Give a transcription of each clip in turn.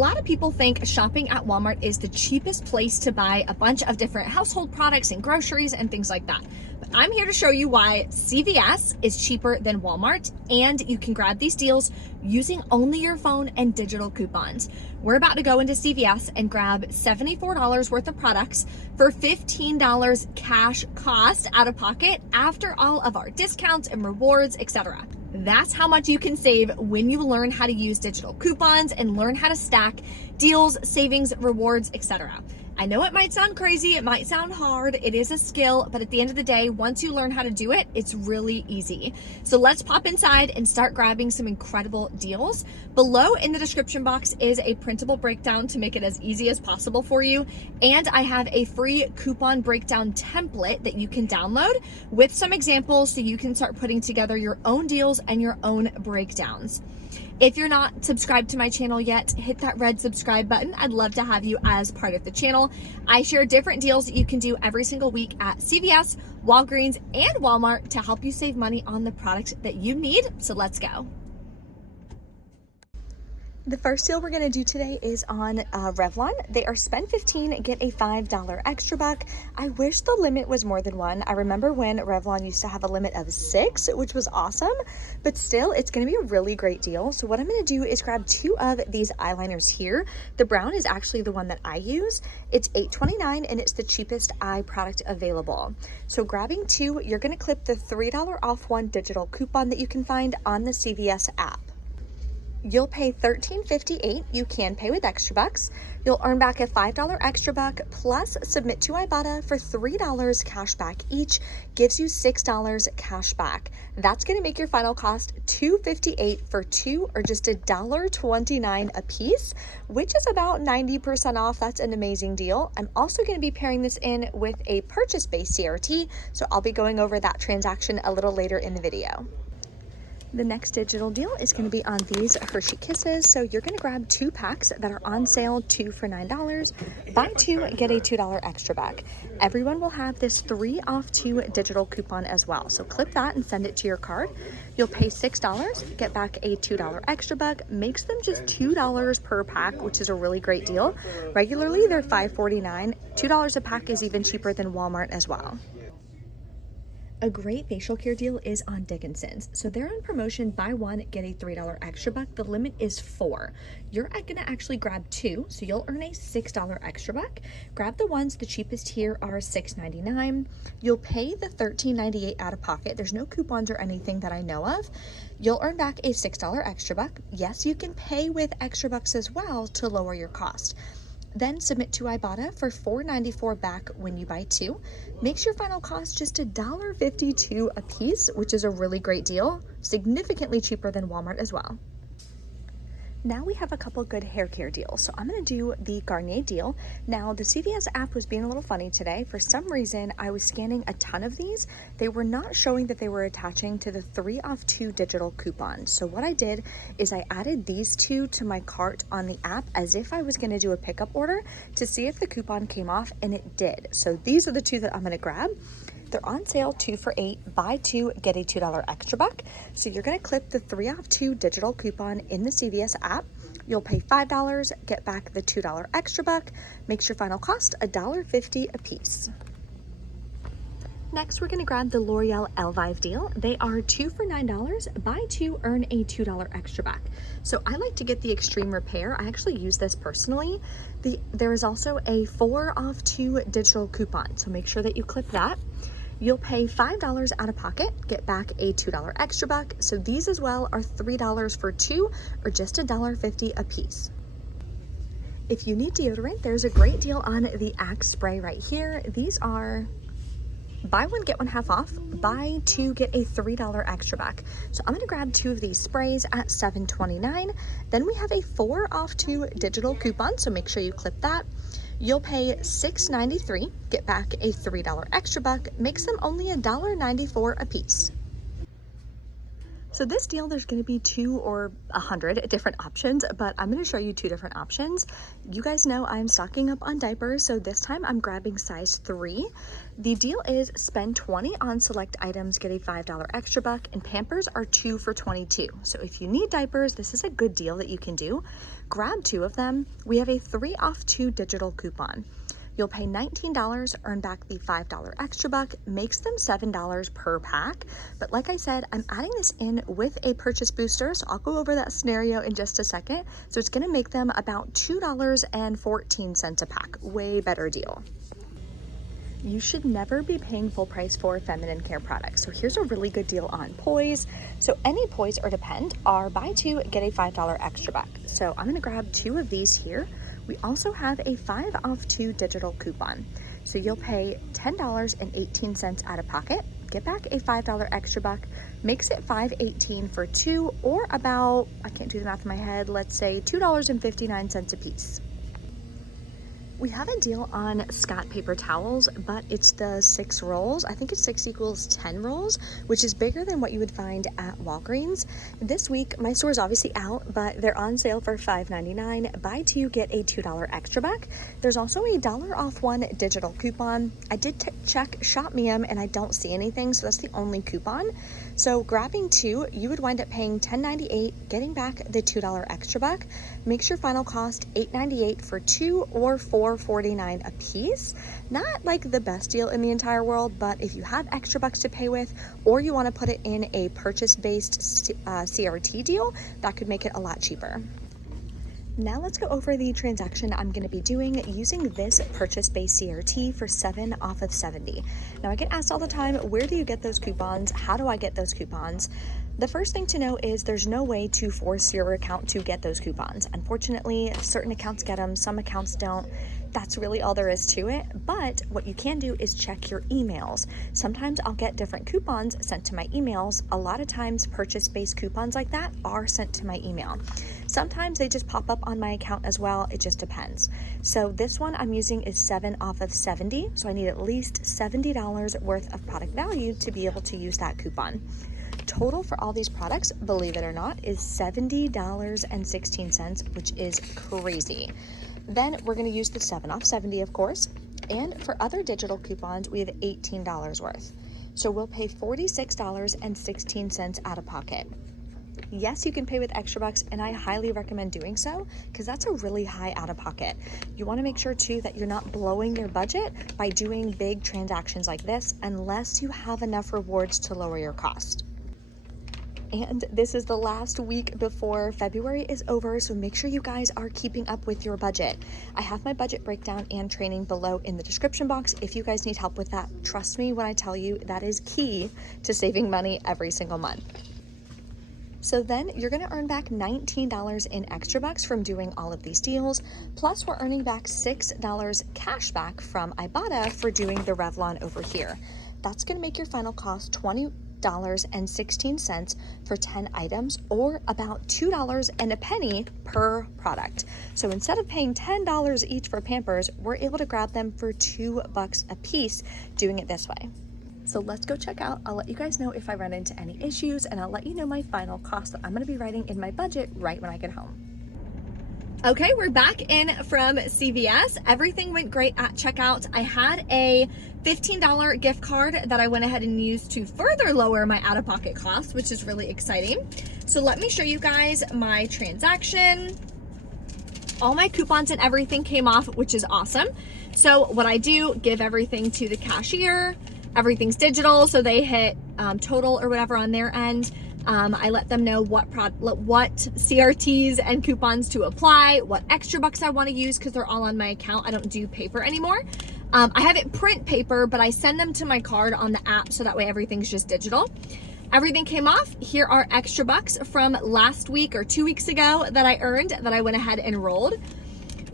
lot of people think shopping at Walmart is the cheapest place to buy a bunch of different household products and groceries and things like that. But I'm here to show you why CVS is cheaper than Walmart, and you can grab these deals using only your phone and digital coupons. We're about to go into CVS and grab $74 worth of products for $15 cash cost out of pocket after all of our discounts and rewards, etc. That's how much you can save when you learn how to use digital coupons and learn how to stack deals, savings, rewards, etc. I know it might sound crazy, it might sound hard, it is a skill, but at the end of the day, once you learn how to do it, it's really easy. So let's pop inside and start grabbing some incredible deals. Below in the description box is a printable breakdown to make it as easy as possible for you. And I have a free coupon breakdown template that you can download with some examples so you can start putting together your own deals and your own breakdowns. If you're not subscribed to my channel yet, hit that red subscribe button. I'd love to have you as part of the channel. I share different deals that you can do every single week at CVS, Walgreens, and Walmart to help you save money on the products that you need. So let's go. The first deal we're going to do today is on Revlon. They are spend $15, get a $5 extra buck. I wish the limit was more than one. I remember when Revlon used to have a limit of 6, which was awesome, but still it's going to be a really great deal. So what I'm going to do is grab 2 of these eyeliners here. The brown is actually the one that I use. It's $8.29 and it's the cheapest eye product available. So grabbing 2, you're going to clip the $3 off one digital coupon that you can find on the CVS app. You'll pay $13.58. You can pay with extra bucks. You'll earn back a $5 extra buck plus submit to Ibotta for $3 cash back each, gives you $6 cash back. That's going to make your final cost $2.58 for 2, or just $1.29 a piece, which is about 90% off. That's an amazing deal. I'm also going to be pairing this in with a purchase-based CRT, so I'll be going over that transaction a little later in the video. The next digital deal is going to be on these Hershey Kisses. So you're going to grab 2 packs that are on sale, 2 for $9. Buy 2, get a $2 extra back. Everyone will have this 3 off 2 digital coupon as well. So clip that and send it to your card. You'll pay $6, get back a $2 extra buck. Makes them just $2 per pack, which is a really great deal. Regularly, they're $5.49. $2 a pack is even cheaper than Walmart as well. A great facial care deal is on Dickinson's. So they're on promotion, buy 1, get a $3 extra buck. The limit is 4. You're gonna actually grab 2, so you'll earn a $6 extra buck. Grab the ones, the cheapest here are $6.99. You'll pay the $13.98 out of pocket. There's no coupons or anything that I know of. You'll earn back a $6 extra buck. Yes, you can pay with extra bucks as well to lower your cost. Then submit to Ibotta for $4.94 back when you buy 2. Makes your final cost just $1.52 a piece, which is a really great deal. Significantly cheaper than Walmart as well. Now we have a couple good hair care deals. So I'm going to do the Garnier deal. Now the CVS app was being a little funny today. For some reason, I was scanning a ton of these. They were not showing that they were attaching to the 3 off 2 digital coupon. So what I did is I added these 2 to my cart on the app as if I was going to do a pickup order to see if the coupon came off, and it did. So these are the 2 that I'm going to grab. They're on sale 2 for $8. Buy 2, get a $2 extra buck. So you're going to clip the 3 off 2 digital coupon in the CVS app. You'll pay $5, get back the $2 extra buck. Makes your final cost $1.50 a piece. Next, we're going to grab the L'Oreal Elvive deal. They are 2 for $9. Buy 2, earn a $2 extra back. So I like to get the Extreme Repair. I actually use this personally. There is also a 4 off 2 digital coupon, so make sure that you clip that. You'll pay $5 out of pocket, get back a $2 extra buck. So these as well are $3 for 2, or just $1.50 a piece. If you need deodorant, there's a great deal on the Axe spray right here. These are buy 1, get 1 half off. Buy 2, get a $3 extra back. So I'm going to grab 2 of these sprays at $7.29. Then we have a 4 off 2 digital coupon, so make sure you clip that. You'll pay $6.93, get back a $3 extra buck, makes them only $1.94 a piece. So this deal, there's going to be 2 or 100 different options, but I'm going to show you 2 different options. You guys know I'm stocking up on diapers, so this time I'm grabbing size 3. The deal is spend 20 on select items, get a $5 extra buck, and Pampers are 2 for $22. So if you need diapers, this is a good deal that you can do. Grab 2 of them. We have a 3 off 2 digital coupon. You'll pay $19, earn back the $5 extra buck, makes them $7 per pack. But like I said, I'm adding this in with a purchase booster, so I'll go over that scenario in just a second. So it's gonna make them about $2.14 a pack, way better deal. You should never be paying full price for feminine care products. So here's a really good deal on Poise. So any Poise or Depend are buy 2, get a $5 extra buck. So I'm gonna grab 2 of these here. We also have a 5 off 2 digital coupon. So you'll pay $10.18 out of pocket, get back a $5 extra buck, makes it $5.18 for 2, or about, I can't do the math in my head, let's say $2.59 a piece. We have a deal on Scott paper towels, but it's the 6 rolls. I think it's 6 equals 10 rolls, which is bigger than what you would find at Walgreens. This week, my store is obviously out, but they're on sale for $5.99. Buy 2, get a $2 extra buck. There's also a $1 off 1 digital coupon. I did check Shop Miam and I don't see anything, so that's the only coupon. So grabbing 2, you would wind up paying $10.98, getting back the $2 extra buck. Makes your final cost $8.98 for 2 or $4.49 a piece. Not like the best deal in the entire world, but if you have extra bucks to pay with, or you want to put it in a purchase-based CRT deal, that could make it a lot cheaper. Now let's go over the transaction I'm going to be doing using this purchase-based CRT for 7 off of 70. Now I get asked all the time, where do you get those coupons? How do I get those coupons? The first thing to know is there's no way to force your account to get those coupons. Unfortunately, certain accounts get them, some accounts don't. That's really all there is to it. But what you can do is check your emails. Sometimes I'll get different coupons sent to my emails. A lot of times purchase-based coupons like that are sent to my email. Sometimes they just pop up on my account as well. It just depends. So this one I'm using is 7 off of 70. So I need at least $70 worth of product value to be able to use that coupon. Total for all these products, believe it or not, is $70.16, which is crazy. Then we're going to use the 7 off 70, of course. And for other digital coupons, we have $18 worth. So we'll pay $46.16 out of pocket. Yes, you can pay with extra bucks, and I highly recommend doing so because that's a really high out of pocket. You want to make sure too that you're not blowing your budget by doing big transactions like this unless you have enough rewards to lower your cost. And this is the last week before February is over, so make sure you guys are keeping up with your budget. I have my budget breakdown and training below in the description box if you guys need help with that. Trust me when I tell you that is key to saving money every single month. So then you're going to earn back $19 in extra bucks from doing all of these deals. Plus we're earning back $6 cash back from Ibotta for doing the Revlon over here. That's going to make your final cost $20.16 for 10 items, or about $2 and a penny per product. So instead of paying $10 each for Pampers, we're able to grab them for $2 a piece doing it this way. So let's go check out. I'll let you guys know if I run into any issues, and I'll let you know my final cost that I'm going to be writing in my budget right when I get home. Okay, we're back in from CVS. Everything went great at checkout. I had a $15 gift card that I went ahead and used to further lower my out-of-pocket costs, which is really exciting. So let me show you guys my transaction. All my coupons and everything came off, which is awesome. So what I do, give everything to the cashier. Everything's digital, so they hit total or whatever on their end. I let them know what CRTs and coupons to apply, what extra bucks I want to use because they're all on my account. I don't do paper anymore. I have it print paper, but I send them to my card on the app so that way everything's just digital. Everything came off. Here are extra bucks from last week or 2 weeks ago that I earned that I went ahead and rolled.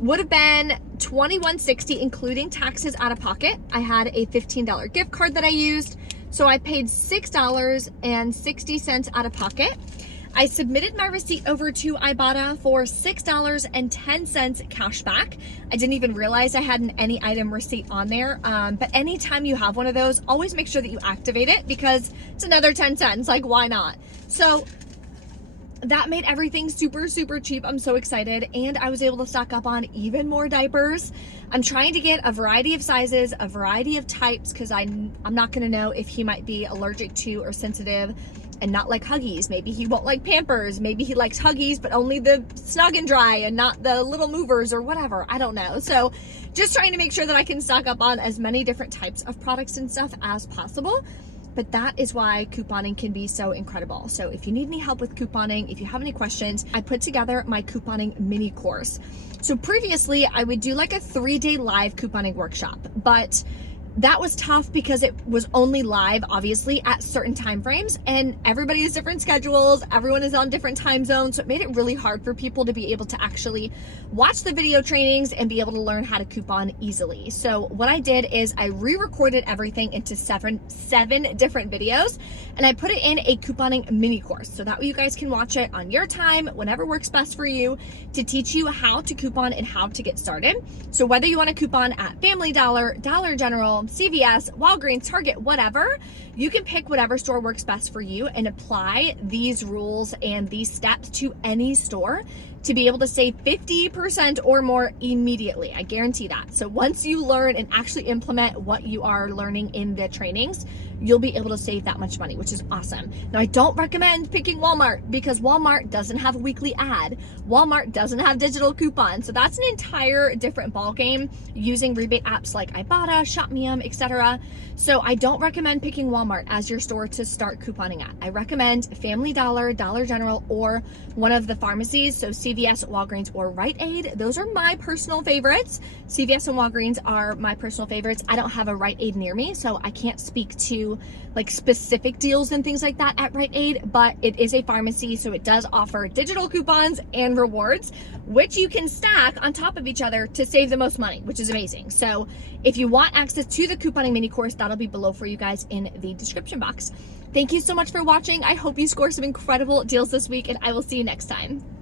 Would have been $21.60 including taxes out of pocket. I had a $15 gift card that I used, so I paid $6.60 out of pocket. I submitted my receipt over to Ibotta for $6.10 cash back. I didn't even realize I had an any item receipt on there. But anytime you have one of those, always make sure that you activate it because it's another 10 cents. Like, why not? So that made everything super, super cheap. I'm so excited. And I was able to stock up on even more diapers. I'm trying to get a variety of sizes, a variety of types, because I'm not going to know if he might be allergic to or sensitive and not like Huggies. Maybe he won't like Pampers. Maybe he likes Huggies, but only the Snug and Dry and not the Little Movers or whatever. I don't know. So just trying to make sure that I can stock up on as many different types of products and stuff as possible. But that is why couponing can be so incredible. So if you need any help with couponing, if you have any questions, I put together my couponing mini course. So previously I would do like a 3-day live couponing workshop, but that was tough because it was only live, obviously, at certain time frames, and everybody has different schedules. Everyone is on different time zones, so it made it really hard for people to be able to actually watch the video trainings and be able to learn how to coupon easily. So what I did is I re-recorded everything into seven different videos, and I put it in a couponing mini course, so that way you guys can watch it on your time, whenever works best for you, to teach you how to coupon and how to get started. So whether you want to coupon at Family Dollar, Dollar General, CVS, Walgreens, Target, whatever, you can pick whatever store works best for you and apply these rules and these steps to any store to be able to save 50% or more immediately. I guarantee that. So once you learn and actually implement what you are learning in the trainings, you'll be able to save that much money, which is awesome. Now, I don't recommend picking Walmart because Walmart doesn't have a weekly ad. Walmart doesn't have digital coupons. So that's an entire different ballgame using rebate apps like Ibotta, ShopMeum, etc. So I don't recommend picking Walmart as your store to start couponing at. I recommend Family Dollar, Dollar General, or one of the pharmacies. So CVS, Walgreens, or Rite Aid. Those are my personal favorites. CVS and Walgreens are my personal favorites. I don't have a Rite Aid near me, so I can't speak to like specific deals and things like that at Rite Aid, but it is a pharmacy, so it does offer digital coupons and rewards, which you can stack on top of each other to save the most money, which is amazing. So if you want access to the couponing mini course, that'll be below for you guys in the description box. Thank you so much for watching. I hope you score some incredible deals this week, and I will see you next time.